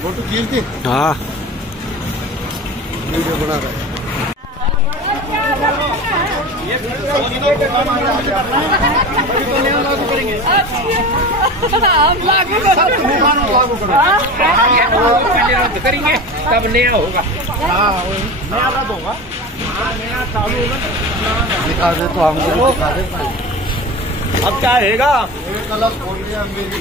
Photo खींचती। हाँ video बना रहा है। करेंगे तब नया होगा। नया रद्द होगा, नया चालू होगा। दिखा दे तो हमको दिखा दे। अब क्या रहेगा? कलश खोल दिया मेरी।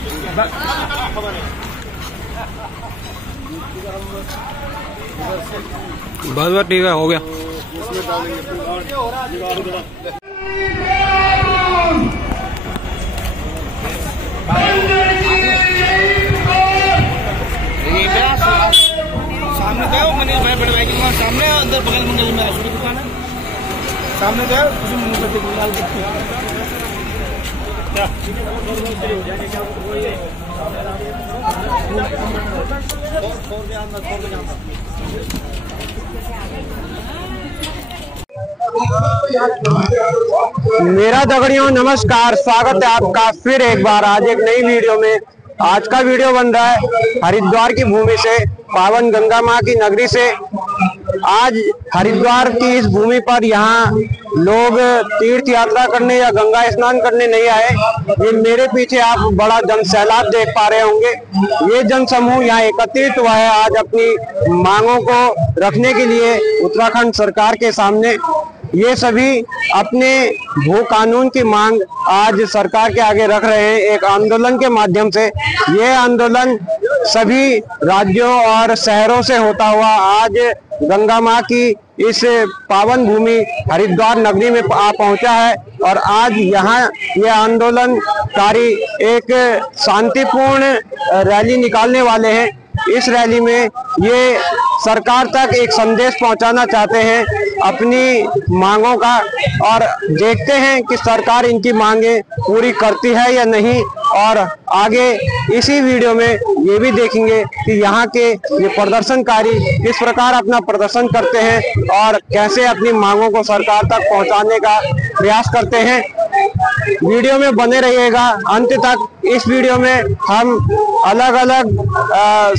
बस बस ठीक है, हो गया। इसमें डालेंगे। सामने गए मनीष भाई बड़े भाई की दुकान सामने, अंदर बगल में मेरा की दुकान है सामने गए उसी मोमबत्ती डाल के मेरा दगड़ियों नमस्कार, स्वागत है आपका फिर एक बार आज एक नई वीडियो में। आज का वीडियो बन रहा है हरिद्वार की भूमि से, पावन गंगा माँ की नगरी से। आज हरिद्वार की इस भूमि पर यहाँ लोग तीर्थ यात्रा करने या गंगा स्नान करने नहीं आए। ये मेरे पीछे आप बड़ा जन सैलाब देख पा रहे होंगे। ये जन समूह यहाँ एकत्रित हुआ है आज अपनी मांगों को रखने के लिए उत्तराखंड सरकार के सामने। ये सभी अपने भू कानून की मांग आज सरकार के आगे रख रहे हैं एक आंदोलन के माध्यम से। ये आंदोलन सभी राज्यों और शहरों से होता हुआ आज गंगा माँ की इस पावन भूमि हरिद्वार नगरी में पहुंचा है। और आज यहाँ ये आंदोलनकारी एक शांतिपूर्ण रैली निकालने वाले हैं। इस रैली में ये सरकार तक एक संदेश पहुंचाना चाहते हैं अपनी मांगों का, और देखते हैं कि सरकार इनकी मांगे पूरी करती है या नहीं। और आगे इसी वीडियो में ये भी देखेंगे कि यहाँ के ये प्रदर्शनकारी किस प्रकार अपना प्रदर्शन करते हैं और कैसे अपनी मांगों को सरकार तक पहुंचाने का प्रयास करते हैं। वीडियो में बने रहिएगा अंत तक। इस वीडियो में हम अलग अलग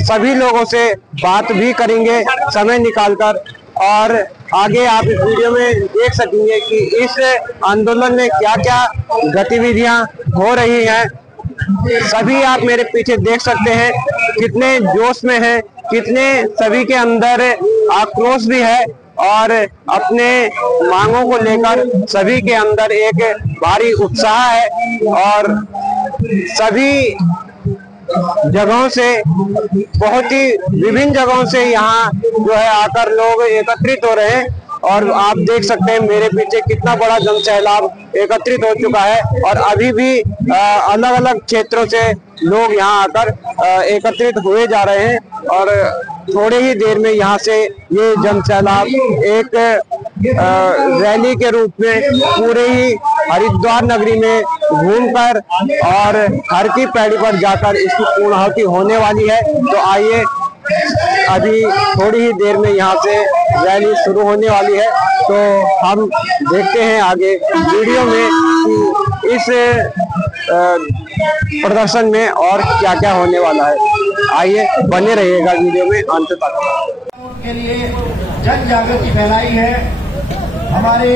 सभी लोगों से बात भी करेंगे समय निकालकर, और आगे आप इस वीडियो में देख सकेंगे कि इस आंदोलन में क्या क्या गतिविधियां हो रही हैं। सभी आप मेरे पीछे देख सकते हैं कितने जोश में हैं, कितने सभी के अंदर आक्रोश भी है और अपने मांगों को लेकर सभी के अंदर एक भारी उत्साह है। और सभी जगहों से, बहुत ही विभिन्न जगहों से यहाँ जो है आकर लोग एकत्रित हो रहे हैं। और आप देख सकते हैं मेरे पीछे कितना बड़ा जन सैलाब एकत्रित हो चुका है। और अभी भी अलग अलग क्षेत्रों से लोग यहाँ आकर एकत्रित हुए जा रहे हैं। और थोड़े ही देर में यहाँ से ये जन सैलाब एक रैली के रूप में पूरे ही हरिद्वार नगरी में घूमकर और हर की पैड़ी पर जाकर इसकी पूर्णाहुति होने वाली है। तो आइए, अभी थोड़ी ही देर में यहाँ से रैली शुरू होने वाली है। तो हम देखते हैं आगे वीडियो में कि इस प्रदर्शन में और क्या क्या होने वाला है। आइए, बने रहिएगा वीडियो में अंत तक। के लिए जन जागृति फैलाई है। हमारे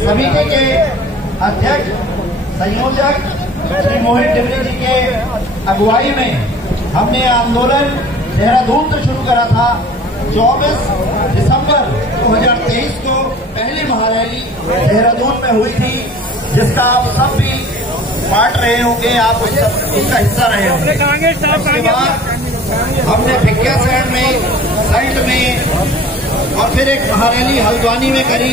समिति के अध्यक्ष संयोजक श्री मोहित डिमरी जी के अगुवाई में हमने आंदोलन देहरादून से शुरू करा था। 24 दिसंबर 2023 को पहली महारैली देहरादून में हुई थी, जिसका आप सब भी बांट रहे होंगे, आप उसका हिस्सा रहे होंगे। उसके बाद हमने भिक्यासैंण में, सल्ट में और फिर एक महारैली हल्द्वानी में करी,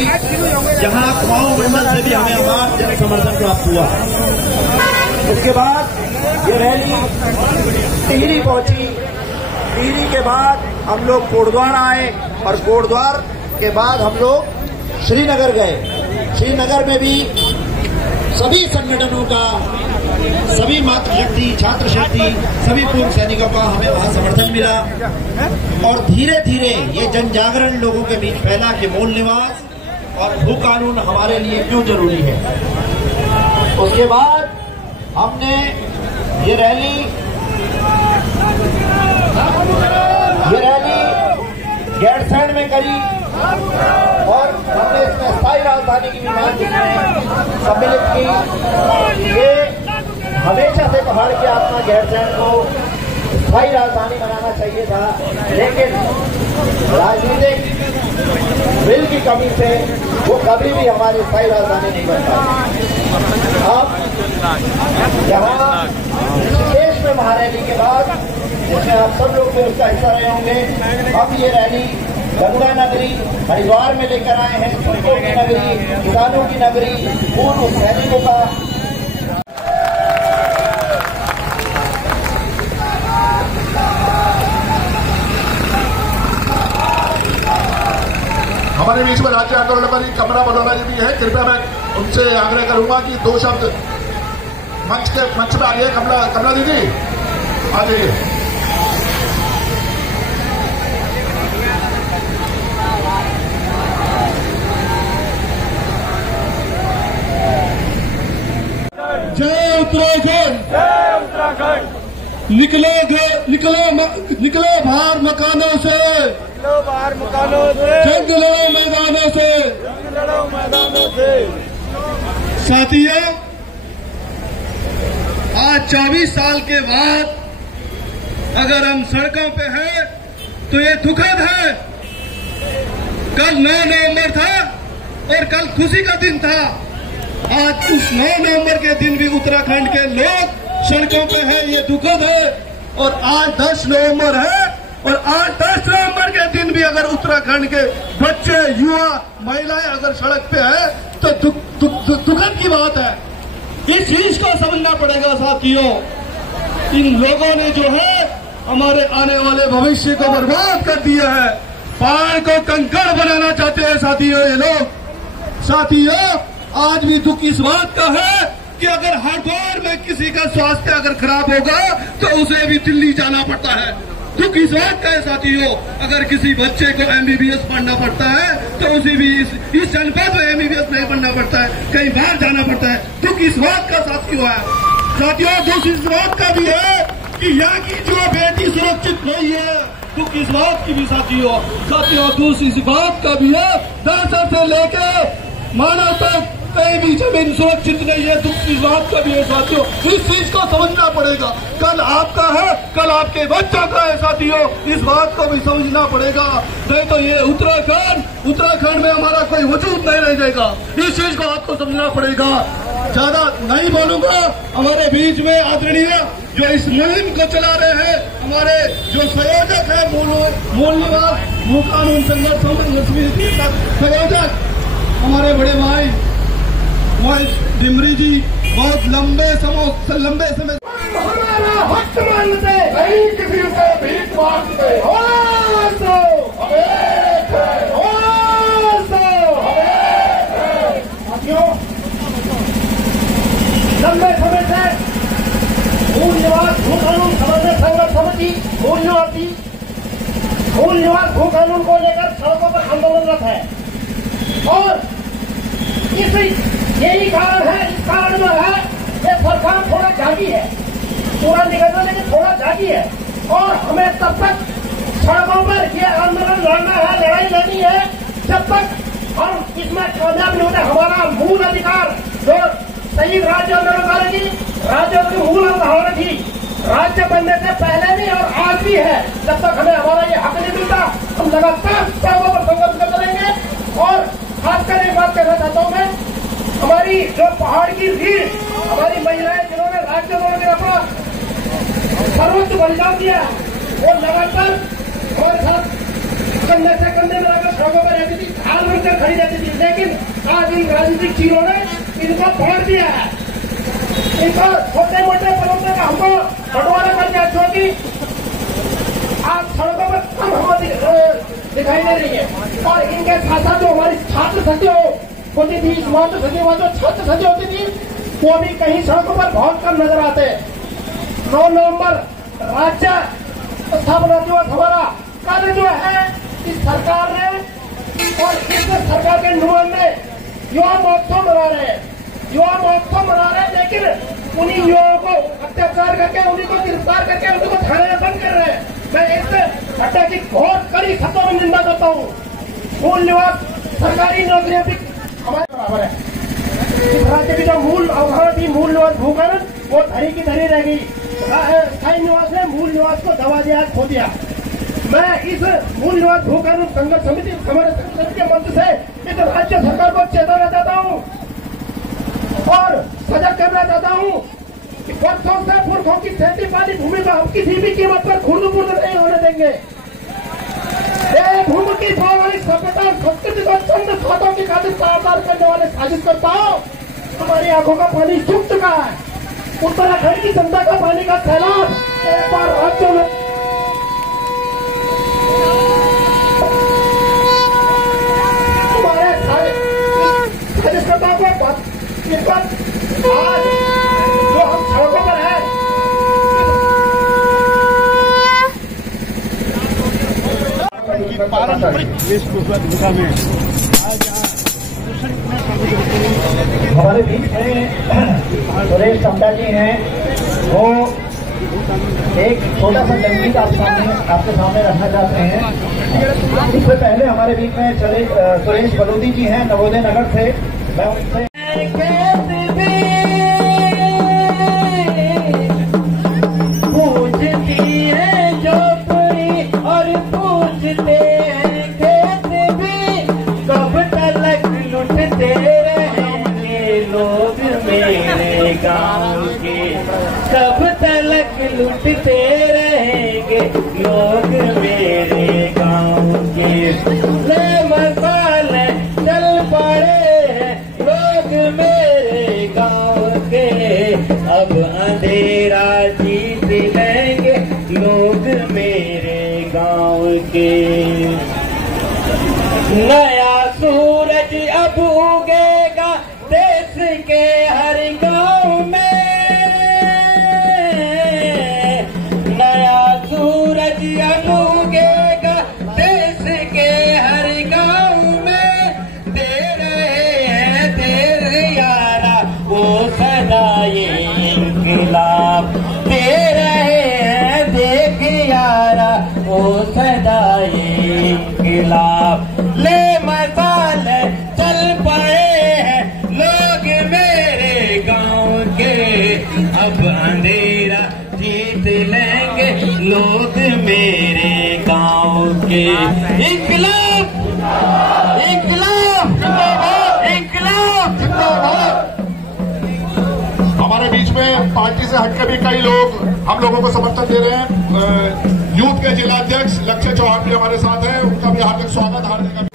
जहां कुमाऊं मंडल से भी हमें अपार जन समर्थन प्राप्त हुआ। उसके बाद ये रैली टिहरी पहुंची। टिहरी के बाद हम लोग कोटद्वार आए और कोटद्वार के बाद हम लोग श्रीनगर गए। श्रीनगर में भी सभी संगठनों का, सभी मातृशक्ति, छात्र शक्ति, सभी पूर्व सैनिकों का हमें वहां समर्थन मिला। और धीरे धीरे ये जन जागरण लोगों के बीच फैला कि मूल निवास और भू कानून हमारे लिए क्यों जरूरी है। उसके बाद हमने ये रैली ये रैली गैरसैंण में करी और हमने इसमें स्थायी राजधानी की भी मांग सम्मिलित की। ये हमेशा से पहाड़ की आत्मा गैरसैंण को स्थायी राजधानी बनाना चाहिए था, लेकिन राजनीतिक बिल की कमी से वो कभी भी हमारी स्थायी राजधानी नहीं बन पाती। अब यहाँ देश में महारैली के बाद, जिसमें आप सब लोग भी उसका हिस्सा रहे होंगे, अब ये रैली गंगा नगरी हरिद्वार में लेकर आए हैं। सड़कों की नगरी, किसानों की नगरी, पूर्व सैनिकों का। हमारे बीच में राज्य आंदोलनकारी कमला बलौरा जी भी है। कृपया मैं उनसे आग्रह करूंगा कि 2 शब्द मंच पे आ जाइए। कमला दीदी आ जाइए। जय उत्तराखंड, जय उत्तराखंड। निकले बाहर मकानों से, बाहर मकानों से, जंग लड़ो मैदानों से, लड़ो मैदानों से। साथियों, आज 24 साल के बाद अगर हम सड़कों पे हैं तो ये दुखद है। कल 9 नवंबर था और कल खुशी का दिन था। आज उस 9 नवंबर के दिन भी उत्तराखंड के लोग सड़कों पे हैं, ये दुखद है। और आज 10 नवंबर है और आज 10 नवंबर के दिन भी अगर उत्तराखंड के बच्चे, युवा, महिलाएं अगर सड़क पे है तो दुखद की बात है। इस चीज को समझना पड़ेगा साथियों। इन लोगों ने जो है हमारे आने वाले भविष्य को बर्बाद कर दिया है। पहाड़ को कंकड़ बनाना चाहते हैं साथियों ये लोग। साथियों, आज भी दुख इस बात का है कि अगर हरिद्वार में किसी का स्वास्थ्य अगर खराब होगा तो उसे भी दिल्ली जाना पड़ता है। दुख इस बात का है साथियों, अगर किसी बच्चे को एमबीबीएस पढ़ना पड़ता है तो उसे भी इस जनपद में एमबीबीएस नहीं पढ़ना पड़ता है, कहीं बाहर जाना पड़ता है। दुख इस बात का साथियों है। साथियों, दुख इस बात का भी है कि यहाँ की जो बेटी सुरक्षित नहीं है। दुख इस बात की भी साथियों दुख इस बात का भी है, दासा से लेके मानव तक कहीं भी जमीन सुरक्षित नहीं है। दुख इस बात का भी है साथियों। इस चीज को समझना पड़ेगा। कल आपका है, कल आपके बच्चों का है साथियों। इस बात को भी समझना पड़ेगा, नहीं तो ये उत्तराखंड में हमारा कोई वजूद नहीं रह जाएगा। इस चीज को आपको समझना पड़ेगा। ज्यादा नहीं बोलूंगा। हमारे बीच में आदरणीय जो इस मुहिम को चला रहे हैं, हमारे जो संयोजक है, मूल निवास भू कानून संघर्ष समिति के संयोजक हमारे बड़े भाई मोहित डिमरी जी, बहुत लंबे समय हमारा हक मांगते नहीं, किसी से भीख मांगते लंबे समय से मूल निवास भू कानून समन्वय संघर्ष समिति मूल निवास भू कानून को लेकर सड़कों पर आंदोलनरत है। और यही कारण है, इस कारण जो है ये सरकार थोड़ा जागी है, पूरा निगम लेकिन थोड़ा जागी है। और हमें तब तक सड़कों पर ये आंदोलन लड़ना है, लड़ाई लड़नी है, जब तक हम इसमें कामयाब नहीं होते। हमारा मूल अधिकार जो शहीद राज्य आंदोलन की राज्य की मूल अवधारणा थी, राज्य बनने से पहले भी और आज भी है, जब तक हमें हमारा ये हक नहीं मिलता हम लगातार सड़कों पर संघर्ष करते रहेंगे। और खासकर एक बात कहना चाहता हूं मैं, हमारी जो पहाड़ की रीढ़, हमारी महिलाएं जिन्होंने राज्य आंदोलन में अपना सर्वोच्च बलिदान दिया, वो लगातार हमारे साथ कंधे से कंधे में रहकर सड़कों पर रहती थी, ढाल बनकर खड़ी रहती थी। लेकिन आज इन राजनीतिक चीजों ने इनको पकड़ दिया है, इनको छोटे मोटे पदों का हमको बंटवारा कर दिया, जो कि आज सड़कों पर कम हमारी दिखाई दे रही है। और इनके साथ साथ जो हमारी छात्र सखी होती थी, समाज सखी जो छात्र सखी होती थी, वो भी कहीं सड़कों पर बहुत कम नजर आते हैं। 9 नवंबर राज्य स्थापना दिवस हमारा कल जो है, इस सरकार ने और इस सरकार के नुमाइंदे युवा महोत्सव मना रहे हैं, लेकिन उन्हीं युवाओं को अत्याचार करके, उन्हीं को गिरफ्तार करके, उन्हीं को थाने में बंद कर रहे हैं। मैं एक चाहता हूँ। मूल निवास सरकारी नौकरियां भी हमारे बराबर है। इस राज्य की जो मूल अवधारणा थी मूल निवास भूखंड, वो धरी की धरी रह गई। स्थायी निवास ने मूल निवास को दबा दिया, खो दिया। मैं इस मूल निवास भूखंड संघर्ष समिति के मंच से इस राज्य सरकार को चेतावना चाहता हूँ और सजग करना चाहता हूँ कि वर्षों से पुरखों की खेती वाली भूमि को हम किसी भी कीमत पर खुर्द-बुर्द नहीं होने देंगे। भूमि की पौराणिक सभ्यता संस्कृति को चंद स्वादों की खातिर साकार करने वाले साजिशकर्ताओं, हमारी आंखों का पानी सूख चुका है। उत्तराखंड की जनता का पानी का सैलाब एक बार राज्यों में तुम्हारे साजिशकर्ताओं को इस पर आज जो हम सड़कों पर है हमारे बीच में सुरेश समदा जी हैं, वो एक छोटा सा संगीत आपके सामने रखना चाहते हैं। इससे पहले हमारे बीच में चले सुरेश बलोदी जी हैं नवोदय नगर से। मैं उनसे पूछती है जो कोई और पूछते हैं खेत भी, कब तक लुटते रहेंगे लोग मेरे गाँव के, कब तक लुटते रहेंगे लोग मेरे गाँव के। ले मसाले चल पड़े हैं लोग मेरे गाँव के, अब अंधेरा जीत लेंगे लोग मेरे गाँव के। नया सूरज अब उगेगा देश के हर गाँव में, नया सूरज अब उगेगा देश के हर गाँव में। दे रहे हैं देर यारा वो सदाए इंकलाब, दे रहे हैं देख यारा वो सदाए इंकलाब। ले मसाले चल पड़े हैं लोग मेरे गाँव के, अब अंधेरा जीत लेंगे लोग मेरे गाँव के। इंकलाब इंकलाब इंकलाब जिंदाबाद। हमारे बीच में पार्टी से हटकर भी कई लोग हम लोगों को समर्थन दे रहे हैं। यूथ के जिला अध्यक्ष लक्ष्य चौहान भी हमारे साथ हैं, उनका भी हार्दिक स्वागत। हार्दिक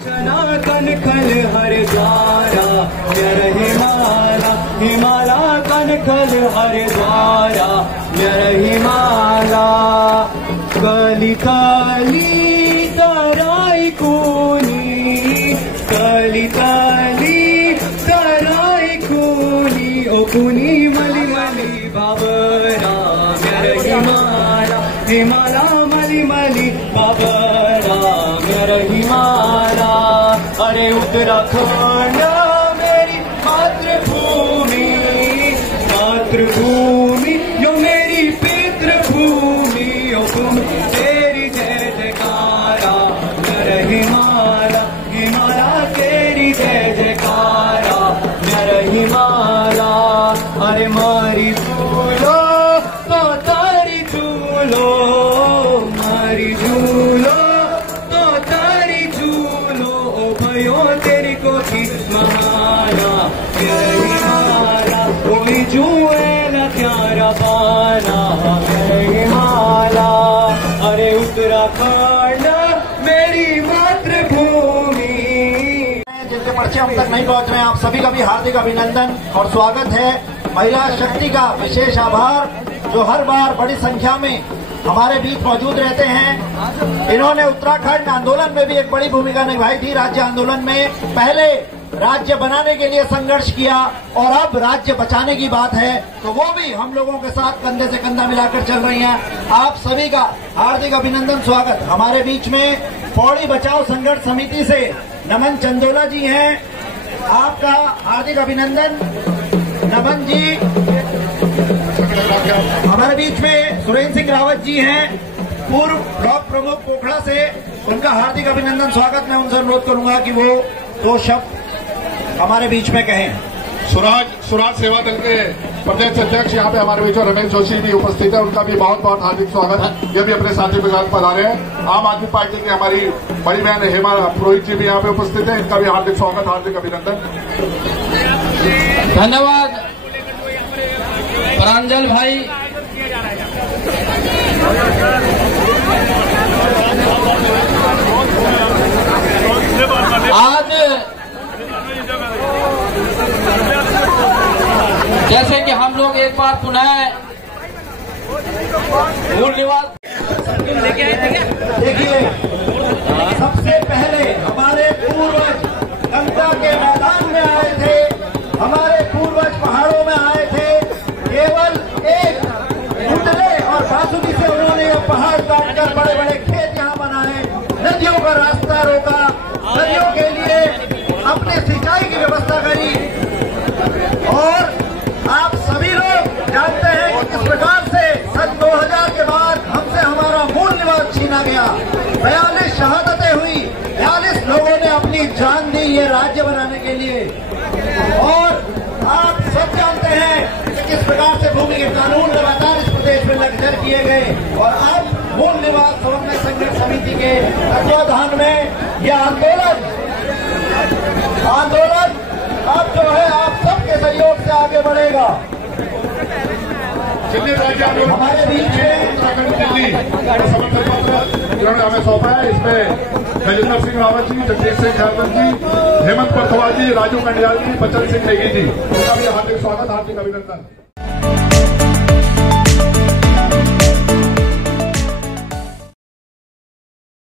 कन खल हर द्वारा हिमाला, हिमाला कन खल हर द्वारा हिमाला। कली काली तराई कूनी, कली काली तराई कूनी, ओ कूनी मली मली बाबरा हिमाला, हिमाला मली मली बाबरा हिमाला। अरे उत्तराखंड मेरी मातृभूमि, मातृभूमि जो मेरी पितृभूमि, ओ तुम तेरी जय जयकारा हिमाला, हिमाला तेरी जय जयकारा हिमाला। अरे मारी झूलो तो तारी झूलो, मारी झूलो तो तारी झूलो, ओ भयो तेरी कोठी महाना हिमाला। ओली जुए न प्यारा पाना हिमाला। अरे उत्तराखंड मेरी मातृभूमि। जिनके पर्चे हम तक नहीं पहुंच रहे हैं, आप सभी का भी हार्दिक अभिनंदन और स्वागत है। महिला शक्ति का विशेष आभार जो हर बार बड़ी संख्या में हमारे बीच मौजूद रहते हैं। इन्होंने उत्तराखंड आंदोलन में भी एक बड़ी भूमिका निभाई थी। राज्य आंदोलन में पहले राज्य बनाने के लिए संघर्ष किया और अब राज्य बचाने की बात है तो वो भी हम लोगों के साथ कंधे से कंधा मिलाकर चल रही हैं। आप सभी का हार्दिक अभिनंदन स्वागत। हमारे बीच में पौड़ी बचाओ संघर्ष समिति से नमन चंदोला जी हैं, आपका हार्दिक अभिनंदन नमन जी। हमारे बीच में सुरेंद्र सिंह रावत जी हैं, पूर्व ब्लॉक प्रमुख पोखड़ा से उनका हार्दिक अभिनंदन स्वागत। मैं उनसे अनुरोध करूंगा कि वो 2 शब्द हमारे बीच में कहें। स्वराज सेवा दल के प्रदेश अध्यक्ष यहाँ पे हमारे बीच रमेश जोशी भी उपस्थित है, उनका भी बहुत बहुत हार्दिक स्वागत। ये भी अपने साथियों के साथ पधारे हैं। आम आदमी पार्टी की हमारी बड़ी बहन हेमा पुरोहित जी भी यहाँ पे उपस्थित है, इनका भी हार्दिक स्वागत, हार्दिक अभिनंदन। धन्यवाद प्रांजल भाई। आज जैसे कि हम लोग एक बार पुनः मूल निवास देखिए, सबसे पहले हमारे पूर्वज गंगा के मैदान में आए थे, हमारे पूर्वज पहाड़ों में आए थे। केवल एक घुटने और बांसुरी से उन्होंने ये पहाड़ काटकर बड़े बड़े खेत यहाँ बनाए, नदियों का रास्ता रोका, नदियों के लिए अपने सिंचाई की व्यवस्था करी। और आप सभी लोग जानते हैं कि किस प्रकार से सन 2000 के बाद हमसे हमारा मूल निवास छीना गया। 42 शहादतें हुई, 42 लोगों ने अपनी जान दी ये राज्य बनाने के लिए। और आप सब जानते हैं कि किस प्रकार से भूमि के कानून लगातार इस प्रदेश में लचर किए गए। और अब मूल निवास समन्वय संगठन समिति के तत्वाधान में यह आंदोलन अब जो है आप सबके सहयोग से आगे बढ़ेगा। हमारे बीच में उत्तराखंड दिल्ली समर्थन पत्र जिन्होंने हमें सौंपा है, इसमें गजेंद्र सिंह रावत जी, जगदीश सिंह यादव जी, हेमंत परथवाल जी, राजू कंडियाल जी, बचन सिंह नेगी जी, उनका भी हार्दिक स्वागत, हार्दिक अभिनंदन।